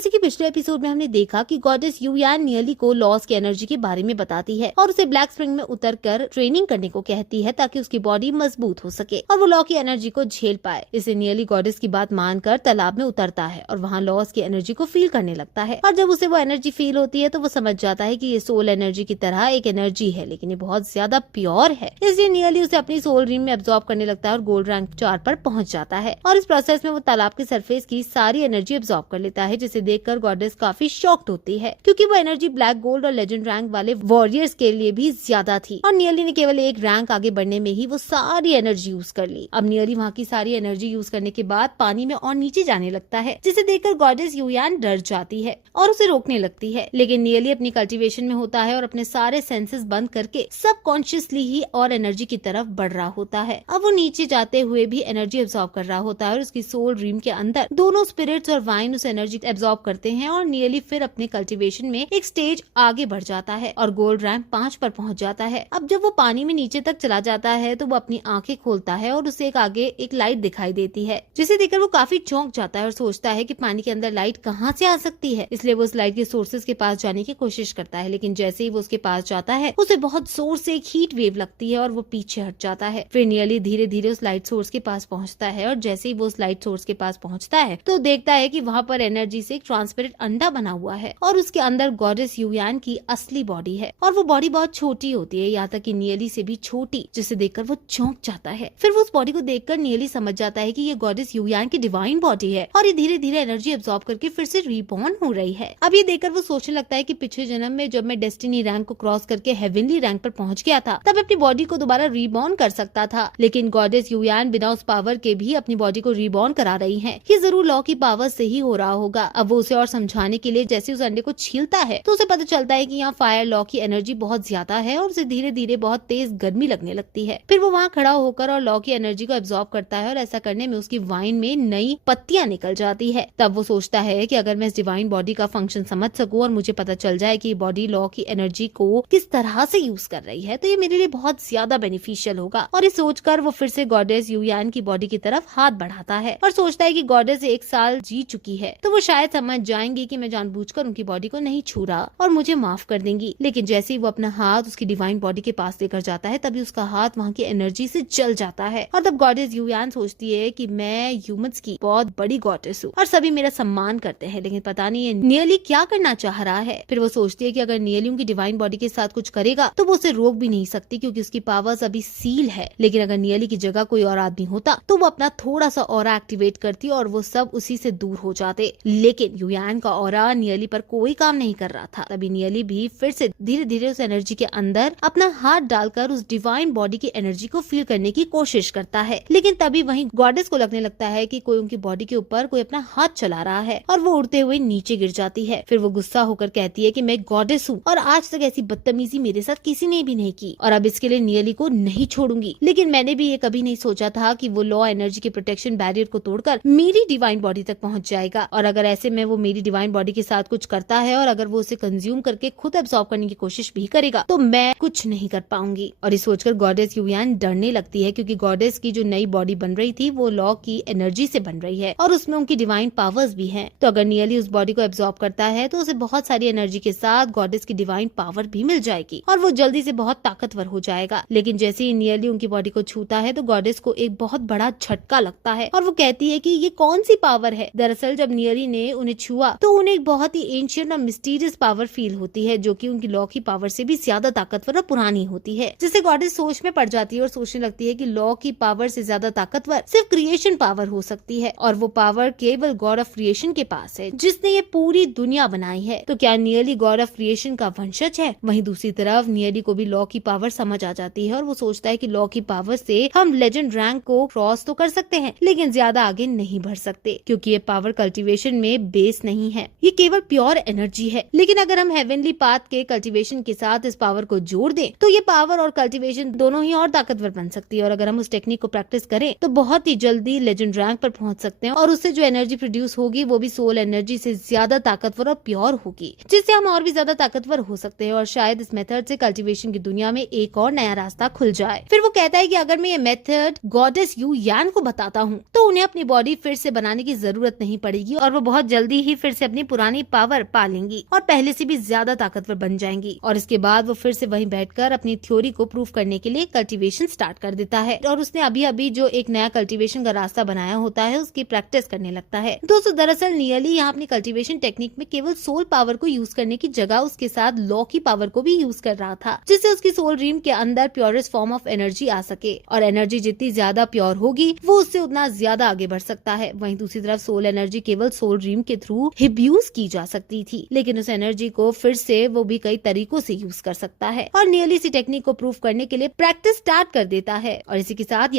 जैसे कि पिछले एपिसोड में हमने देखा कि गॉडेस यू यान नियली को लॉस की एनर्जी के बारे में बताती है और उसे ब्लैक स्प्रिंग में उतरकर ट्रेनिंग करने को कहती है ताकि उसकी बॉडी मजबूत हो सके और वो लॉ की एनर्जी को झेल पाए। इसे नियली गॉडेस की बात मानकर तालाब में उतरता है और वहाँ लॉस की एनर्जी को फील करने लगता है और जब उसे वो एनर्जी फील होती है तो वो समझ जाता है कि ये सोल एनर्जी की तरह एक एनर्जी है, लेकिन ये बहुत ज्यादा प्योर है। इसलिए नियली उसे अपनी सोल रिम में एब्जॉर्ब करने लगता है और गोल्ड रैंक 4 पर पहुंच जाता है और इस प्रोसेस में वो तालाब के सरफेस की सारी एनर्जी एब्जॉर्ब कर लेता है, जिसे देखकर गॉडेस काफी शॉक्ड होती है क्योंकि वो एनर्जी ब्लैक गोल्ड और लेजेंड रैंक वाले वॉरियर्स के लिए भी ज्यादा थी और नियली ने केवल एक रैंक आगे बढ़ने में ही वो सारी एनर्जी यूज कर ली। अब नियली वहाँ की सारी एनर्जी यूज करने के बाद पानी में और नीचे जाने लगता है, जिसे देखकर गॉडेस यूयान डर जाती है और उसे रोकने लगती है, लेकिन नियली अपनी कल्टीवेशन में होता है और अपने सारे सेंसेस बंद करके सबकॉन्शियसली ही और एनर्जी की तरफ बढ़ रहा होता है। अब वो नीचे जाते हुए भी एनर्जी एब्जॉर्ब कर रहा होता है और उसकी सोल ड्रीम के अंदर दोनों स्पिरिट्स और वाइन उस एनर्जी एब्जॉर्ब करते हैं और नियली फिर अपने कल्टीवेशन में एक स्टेज आगे बढ़ जाता है और गोल्ड रैंक 5 पर पहुंच जाता है। अब जब वो पानी में नीचे तक चला जाता है तो वो अपनी आंखें खोलता है और उसे आगे एक लाइट दिखाई देती है, जिसे देखकर वो काफी चौंक जाता है और सोचता है कि पानी के अंदर लाइट कहाँ से आ सकती है। इसलिए वो उस लाइट के सोर्सेज के पास जाने की कोशिश करता है, लेकिन जैसे ही वो उसके पास जाता है उसे बहुत जोर से एक हीट वेव लगती है और वो पीछे हट जाता है। फिर नियली धीरे धीरे उस लाइट सोर्स के पास पहुंचता है और जैसे ही वो उस लाइट सोर्स के पास पहुंचता है तो देखता है कि वहाँ पर एनर्जी से एक ट्रांसपेरेंट अंडा बना हुआ है और उसके अंदर गॉडेस यूयान की असली बॉडी है और वो बॉडी बहुत छोटी होती है, यहाँ तक कि नियली से भी छोटी, जिसे देखकर वो चौंक जाता है। फिर वो उस बॉडी को देखकर नियली समझ जाता है कि ये गॉडेस यूयान की डिवाइन बॉडी है और ये धीरे धीरे एनर्जी एब्जॉर्ब करके फिर से रीबॉर्न हो रही है। अब ये देखकर वो सोचने लगता है कि पिछले जन्म में जब मैं डेस्टिनी रैंक को क्रॉस करके हेवनली रैंक पर पहुंच गया था तब अपनी बॉडी को दोबारा रीबॉर्न कर सकता था, लेकिन गॉडेस यूयान बिना उस पावर के भी अपनी बॉडी को रीबॉर्न करा रही है। ये जरूर लॉ की पावर से ही हो रहा होगा। अब वो उसे और समझाने के लिए जैसे उस अंडे को छीलता है तो उसे पता चलता है कि यहाँ फायर लॉ की एनर्जी बहुत ज्यादा है और उसे धीरे धीरे बहुत तेज गर्मी लगने लगती है। फिर वो वहाँ खड़ा होकर और लॉ की एनर्जी को एब्जॉर्ब करता है और ऐसा करने में उसकी वाइन में नई पत्तियां निकल जाती है। तब वो सोचता है कि अगर मैं इस डिवाइन बॉडी का फंक्शन समझ सकूं और मुझे पता चल जाए कि बॉडी लॉ की एनर्जी को किस तरह से यूज कर रही है तो ये मेरे लिए बहुत ज्यादा बेनिफिशियल होगा। और ये सोचकर वो फिर से गॉडेस यूयान की बॉडी की तरफ हाथ बढ़ाता है और सोचता है कि गॉडेस 1 साल जी चुकी है तो वो शायद समझ जाएंगी कि मैं जानबूझकर उनकी बॉडी को नहीं छू रहा और मुझे माफ कर देंगी। लेकिन जैसे ही वो अपना हाथ उसकी डिवाइन बॉडी के पास लेकर जाता है तभी उसका हाथ वहाँ की एनर्जी से जल जाता है और तब गॉडेस यूयान सोचती है कि मैं ह्यूमंस की बहुत बड़ी गॉडेस हूँ और सभी मेरा सम्मान करते हैं, लेकिन पता नहीं ये नियली क्या करना चाह रहा है। फिर वो सोचती है कि अगर नियली उनकी डिवाइन बॉडी के साथ कुछ करेगा तो वो उसे रोक भी नहीं सकती क्योंकि उसकी पावर्स अभी सील है, लेकिन अगर नियली की जगह कोई और आदमी होता तो वो अपना थोड़ा सा ऑरा एक्टिवेट करती और वो सब उसी से दूर हो जाते। लेकिन यूयान का ऑरा नियली पर कोई काम नहीं कर रहा था। तभी नियली भी फिर से धीरे धीरे उस एनर्जी के अंदर अपना हाथ डालकर उस डिवाइन बॉडी की एनर्जी को फील करने की कोशिश करता है, लेकिन तभी वहीं गॉडेस को लगने लगता है कि कोई उनकी बॉडी के ऊपर कोई अपना हाथ चला रहा है और वो उड़ते हुए नीचे गिर जाती है। फिर वो गुस्सा होकर कहती है कि मैं गॉडेस हूँ और आज तक ऐसी बदतमीजी मेरे साथ किसी ने भी नहीं की और अब इसके लिए नियली को नहीं छोड़ूंगी। लेकिन मैंने भी ये कभी नहीं सोचा था कि वो लॉ एनर्जी के प्रोटेक्शन बैरियर को तोड़कर मेरी डिवाइन बॉडी तक पहुंच जाएगा और अगर ऐसे में वो मेरी डिवाइन बॉडी के साथ कुछ करता है और अगर वो उसे कंज्यूम करके खुद एब्सॉर्ब करने की कोशिश भी करेगा तो मैं कुछ नहीं कर पाऊंगी। और ये सोचकर गॉडेस यूयान डरने लगती है क्योंकि गॉडेस की जो नई बॉडी बन रही थी वो लॉ की एनर्जी से बन रही है और उसमें उनकी डिवाइन पावर्स भी हैं। तो अगर नियली उस बॉडी को एब्सॉर्ब करता है तो उसे बहुत सारी एनर्जी के साथ गॉडेस की डिवाइन पावर भी मिल जाएगी और वो जल्दी से बहुत ताकतवर हो जाएगा। लेकिन जैसे ही नियली उनकी बॉडी को छूता है तो गॉडेस को एक बहुत बड़ा झटका लगता है और वो कहती है कि ये कौन सी पावर है। दरअसल जब नियली ने उन्हें छुआ तो उन्हें एक बहुत ही एंशिएंट और मिस्टीरियस पावर फील होती है जो कि उनकी लॉ की पावर से भी ज्यादा ताकतवर और पुरानी होती है, जिससे गॉडेस सोच में पड़ जाती है और सोचने लगती है कि लॉ की पावर से ज्यादा ताकतवर सिर्फ क्रिएशन पावर हो सकती है और वो पावर केवल गॉड ऑफ क्रिएशन के पास है जिसने ये पूरी दुनिया बनाई है। तो क्या नियली गॉड ऑफ क्रिएशन का वंशज है? वहीं दूसरी तरफ नियली को भी लॉ की पावर समझ आ जाती है और वो सोचता है कि लॉ की पावर से हम लेजेंड रैंक को क्रॉस तो कर सकते हैं लेकिन ज्यादा आगे नहीं बढ़ सकते क्योंकि ये पावर कल्टीवेशन में बेस नहीं है, ये केवल प्योर एनर्जी है। लेकिन अगर हम हेवनली पाथ के कल्टीवेशन के साथ इस पावर को जोड़ दें तो ये पावर और कल्टीवेशन दोनों ही और ताकतवर बन सकती है और अगर हम उस टेक्निक को प्रैक्टिस करें तो बहुत ही जल्दी लेजेंड रैंक पर पहुंच सकते हैं और उससे जो एनर्जी प्रोड्यूस होगी वो भी सोल एनर्जी से ज्यादा ताकतवर और प्योर होगी, जिससे हम और भी ज्यादा ताकतवर हो सकते हैं और शायद इस मेथड से कल्टीवेशन की दुनिया में एक और नया रास्ता खुल जाए। फिर वो कहता है कि अगर मैं ये मेथड गॉडेस यूयान को बताता हूँ तो उन्हें अपनी बॉडी फिर से बनाने की जरूरत नहीं पड़ेगी और वो बहुत जल्दी जल्दी ही फिर से अपनी पुरानी पावर पा लेंगी और पहले से भी ज्यादा ताकतवर बन जाएंगी। और इसके बाद वो फिर से वहीं बैठकर अपनी थ्योरी को प्रूव करने के लिए कल्टीवेशन स्टार्ट कर देता है और उसने अभी जो एक नया कल्टीवेशन का रास्ता बनाया होता है उसकी प्रैक्टिस करने लगता है। दोस्तों, दरअसल नियली यहाँ अपनी कल्टीवेशन टेक्निक में केवल सोल पावर को यूज करने की जगह उसके साथ लॉ की पावर को भी यूज कर रहा था, जिससे उसकी सोल ड्रीम के अंदर प्योरेस्ट फॉर्म ऑफ एनर्जी आ सके। और एनर्जी जितनी ज्यादा प्योर होगी वो उससे उतना ज्यादा आगे बढ़ सकता है। वहीं दूसरी तरफ सोल एनर्जी केवल सोल ड्रीम के थ्रू ही यूज की जा सकती थी, लेकिन उस एनर्जी को फिर से वो भी कई तरीकों से यूज कर सकता है। और नियली इसी टेक्निक को प्रूव करने के लिए प्रैक्टिस स्टार्ट कर देता है। और इसी के साथ